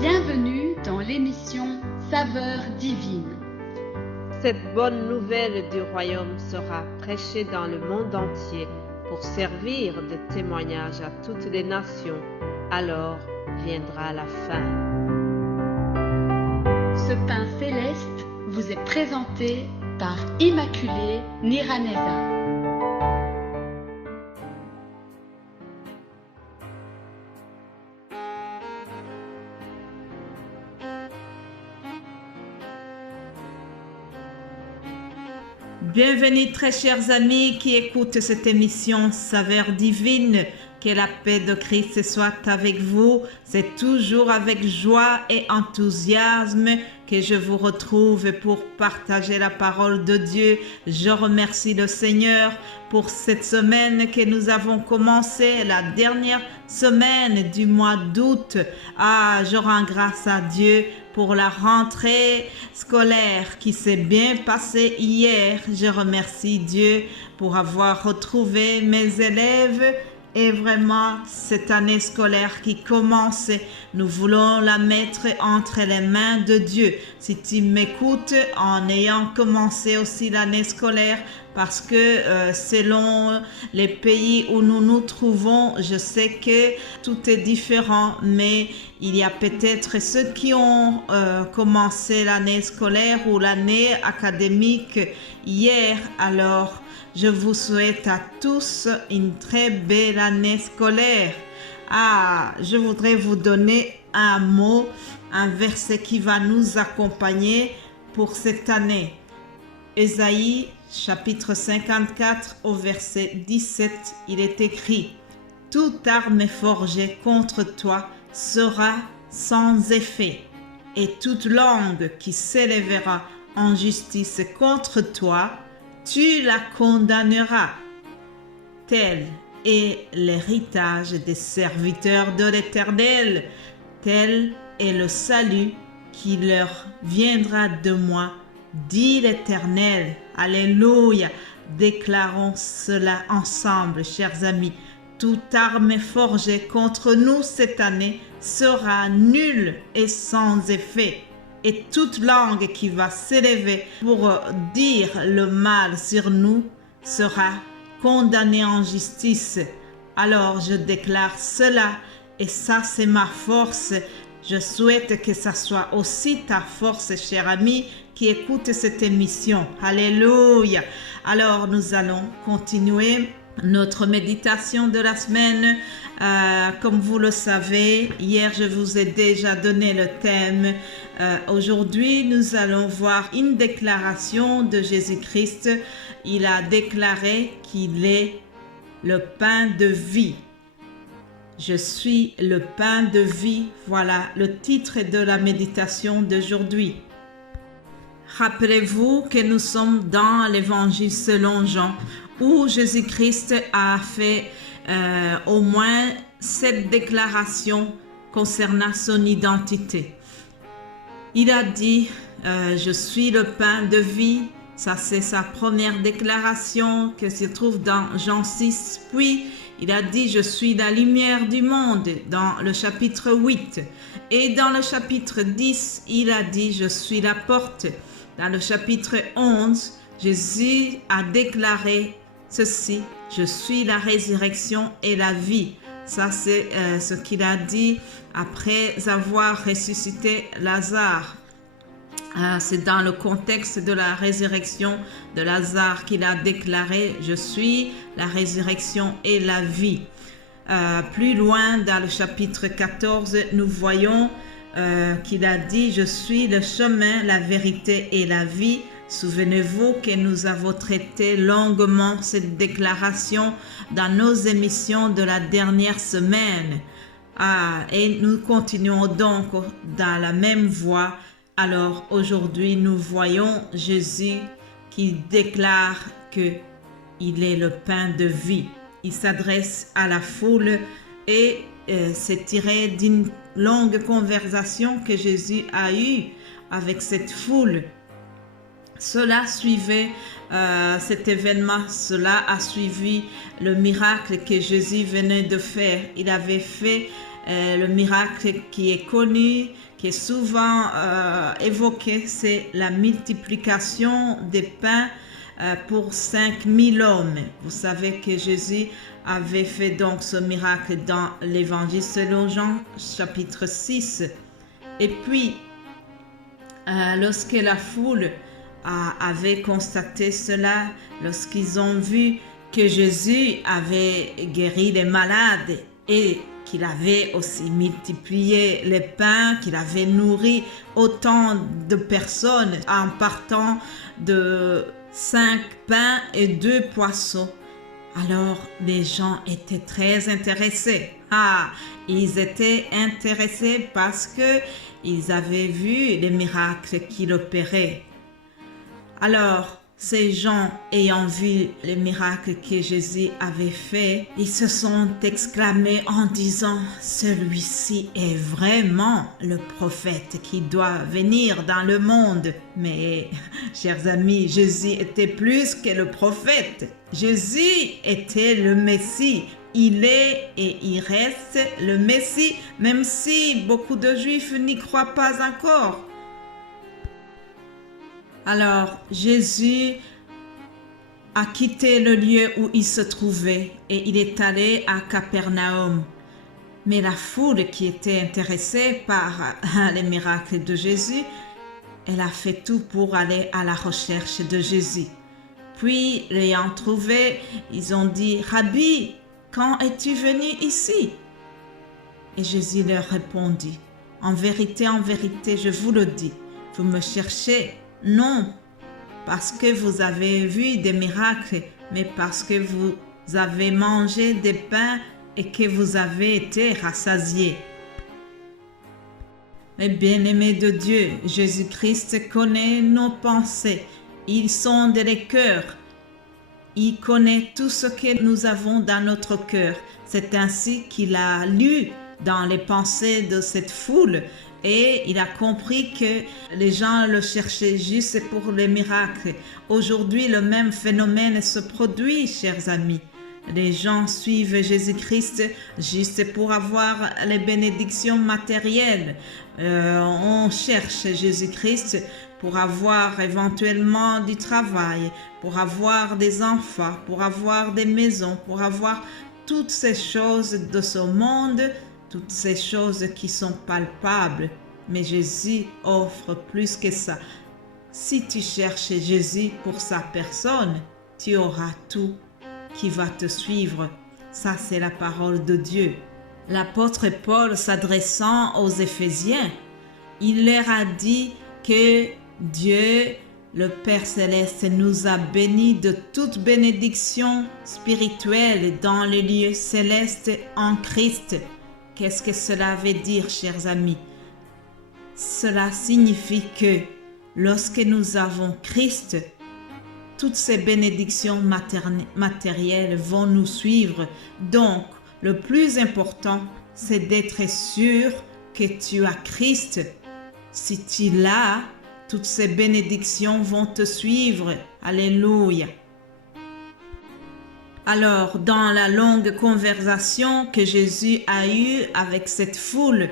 Bienvenue dans l'émission Saveurs divines. Cette bonne nouvelle du royaume sera prêchée dans le monde entier pour servir de témoignage à toutes les nations. Alors viendra la fin. Ce pain céleste vous est présenté par Immaculée Niraneza. Bienvenue très chers amis qui écoutent cette émission Saveurs divines. Que la paix de Christ soit avec vous. C'est toujours avec joie et enthousiasme que je vous retrouve pour partager la parole de Dieu. Je remercie le Seigneur pour cette semaine que nous avons commencé, la dernière semaine du mois d'août. Je rends grâce à Dieu pour la rentrée scolaire qui s'est bien passée hier. Je remercie Dieu pour avoir retrouvé mes élèves. Et vraiment, cette année scolaire qui commence, nous voulons la mettre entre les mains de Dieu. Si tu m'écoutes en ayant commencé aussi l'année scolaire, parce que selon les pays où nous nous trouvons, je sais que tout est différent, mais il y a peut-être ceux qui ont commencé l'année scolaire ou l'année académique hier. Alors, je vous souhaite à tous une très belle année scolaire. Je voudrais vous donner un mot, un verset qui va nous accompagner pour cette année. Ésaïe, chapitre 54, au verset 17, il est écrit « Toute arme forgée contre toi sera sans effet, et toute langue qui s'élèvera en justice contre toi, tu la condamneras. Tel est l'héritage des serviteurs de l'Éternel, tel est le salut qui leur viendra de moi, dit l'Éternel. » Alléluia. Déclarons cela ensemble, chers amis. Toute arme forgée contre nous cette année sera nulle et sans effet. Et toute langue qui va s'élever pour dire le mal sur nous sera condamnée en justice. Alors je déclare cela et ça c'est ma force. Je souhaite que ça soit aussi ta force, cher ami, qui écoute cette émission. Alléluia. Alors nous allons continuer notre méditation de la semaine. Comme vous le savez, hier je vous ai déjà donné le thème. Aujourd'hui, nous allons voir une déclaration de Jésus-Christ. Il a déclaré qu'il est le pain de vie. Je suis le pain de vie. Voilà le titre de la méditation d'aujourd'hui. Rappelez-vous que nous sommes dans l'évangile selon Jean, où Jésus-Christ a fait au moins 7 déclarations concernant son identité. Il a dit je suis le pain de vie. Ça c'est sa première déclaration que se trouve dans Jean 6. Puis il a dit je suis la lumière du monde dans le chapitre 8. Et dans le chapitre 10, il a dit je suis la porte. Dans le chapitre 11, Jésus a déclaré ceci, je suis la résurrection et la vie. Ça, c'est ce qu'il a dit après avoir ressuscité Lazare. C'est dans le contexte de la résurrection de Lazare qu'il a déclaré, je suis la résurrection et la vie. Plus loin, dans le chapitre 14, nous voyons qu'il a dit, je suis le chemin, la vérité et la vie. Souvenez-vous que nous avons traité longuement cette déclaration dans nos émissions de la dernière semaine. Et nous continuons donc dans la même voie. Alors aujourd'hui, nous voyons Jésus qui déclare qu'il est le pain de vie. Il s'adresse à la foule et c'est tiré d'une longue conversation que Jésus a eue avec cette foule. Cet événement, cela a suivi le miracle que Jésus venait de faire. Il avait fait le miracle qui est connu, qui est souvent évoqué, c'est la multiplication des pains pour 5000 hommes. Vous savez que Jésus avait fait donc ce miracle dans l'évangile selon Jean chapitre 6. Et puis, lorsque la foule avait constaté cela, lorsqu'ils ont vu que Jésus avait guéri les malades et qu'il avait aussi multiplié les pains, qu'il avait nourri autant de personnes en partant de 5 pains et 2 poissons. Alors les gens étaient très intéressés. Ils étaient intéressés parce que ils avaient vu les miracles qu'il opérait. Alors, ces gens ayant vu les miracles que Jésus avait fait, ils se sont exclamés en disant « Celui-ci est vraiment le prophète qui doit venir dans le monde. » Mais, chers amis, Jésus était plus que le prophète. Jésus était le Messie. Il est et il reste le Messie, même si beaucoup de Juifs n'y croient pas encore. Alors, Jésus a quitté le lieu où il se trouvait et il est allé à Capernaum. Mais la foule qui était intéressée par les miracles de Jésus, elle a fait tout pour aller à la recherche de Jésus. Puis, l'ayant trouvé, ils ont dit « Rabbi, quand es-tu venu ici ?» Et Jésus leur répondit « En vérité, je vous le dis, vous me cherchez non parce que vous avez vu des miracles, mais parce que vous avez mangé des pains et que vous avez été rassasiés. » Mais bien-aimés de Dieu, Jésus-Christ connaît nos pensées. Il sonde les cœurs. Il connaît tout ce que nous avons dans notre cœur. C'est ainsi qu'il a lu dans les pensées de cette foule et il a compris que les gens le cherchaient juste pour les miracles. Aujourd'hui, le même phénomène se produit, chers amis. Les gens suivent Jésus-Christ juste pour avoir les bénédictions matérielles. On cherche Jésus-Christ pour avoir éventuellement du travail, pour avoir des enfants, pour avoir des maisons, pour avoir toutes ces choses de ce monde, toutes ces choses qui sont palpables. Mais Jésus offre plus que ça. Si tu cherches Jésus pour sa personne, tu auras tout qui va te suivre. Ça, c'est la parole de Dieu. L'apôtre Paul, s'adressant aux Éphésiens, il leur a dit que Dieu, le Père Céleste, nous a bénis de toute bénédiction spirituelle dans les lieux célestes en Christ. Qu'est-ce que cela veut dire, chers amis? Cela signifie que lorsque nous avons Christ, toutes ces bénédictions matérielles vont nous suivre. Donc, le plus important, c'est d'être sûr que tu as Christ. Si tu l'as, toutes ces bénédictions vont te suivre. Alléluia. Alors, dans la longue conversation que Jésus a eue avec cette foule,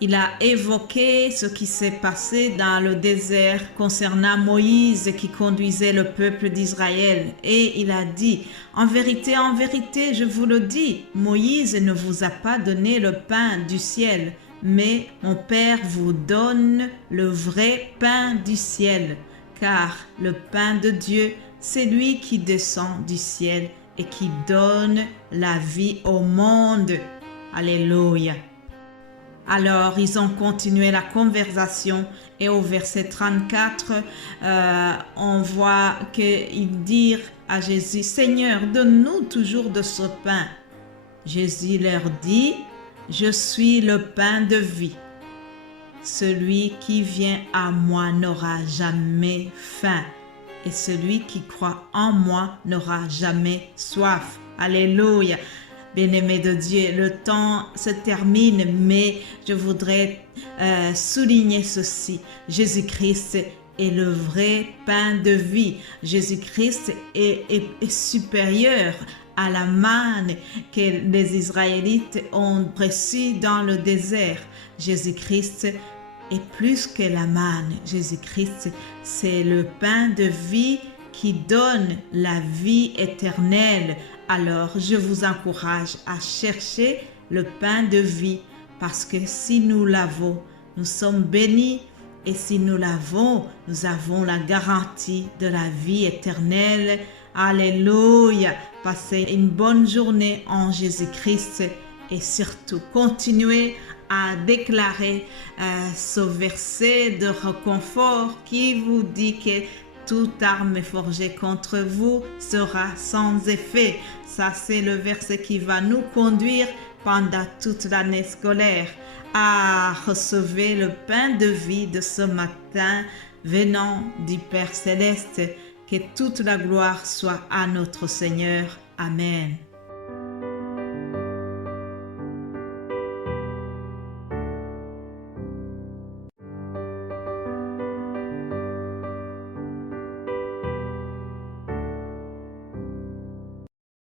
il a évoqué ce qui s'est passé dans le désert concernant Moïse qui conduisait le peuple d'Israël. Et il a dit, en vérité, je vous le dis, Moïse ne vous a pas donné le pain du ciel, mais mon Père vous donne le vrai pain du ciel. Car le pain de Dieu, c'est lui qui descend du ciel et qui donne la vie au monde. Alléluia. Alors, ils ont continué la conversation et au verset 34, on voit qu'ils dirent à Jésus, « Seigneur, donne-nous toujours de ce pain. » Jésus leur dit, « Je suis le pain de vie. Celui qui vient à moi n'aura jamais faim et celui qui croit en moi n'aura jamais soif. » Alléluia. Bien-aimés de Dieu, le temps se termine, mais je voudrais souligner ceci. Jésus-Christ est le vrai pain de vie. Jésus-Christ est supérieur à la manne que les Israélites ont reçue dans le désert. Jésus-Christ est plus que la manne. Jésus-Christ, c'est le pain de vie qui donne la vie éternelle. Alors, je vous encourage à chercher le pain de vie parce que si nous l'avons, nous sommes bénis et si nous l'avons, nous avons la garantie de la vie éternelle. Alléluia! Passez une bonne journée en Jésus-Christ et surtout continuez à déclarer ce verset de réconfort qui vous dit que toute arme forgée contre vous sera sans effet. Ça, c'est le verset qui va nous conduire pendant toute l'année scolaire à recevoir le pain de vie de ce matin venant du Père Céleste. Que toute la gloire soit à notre Seigneur. Amen.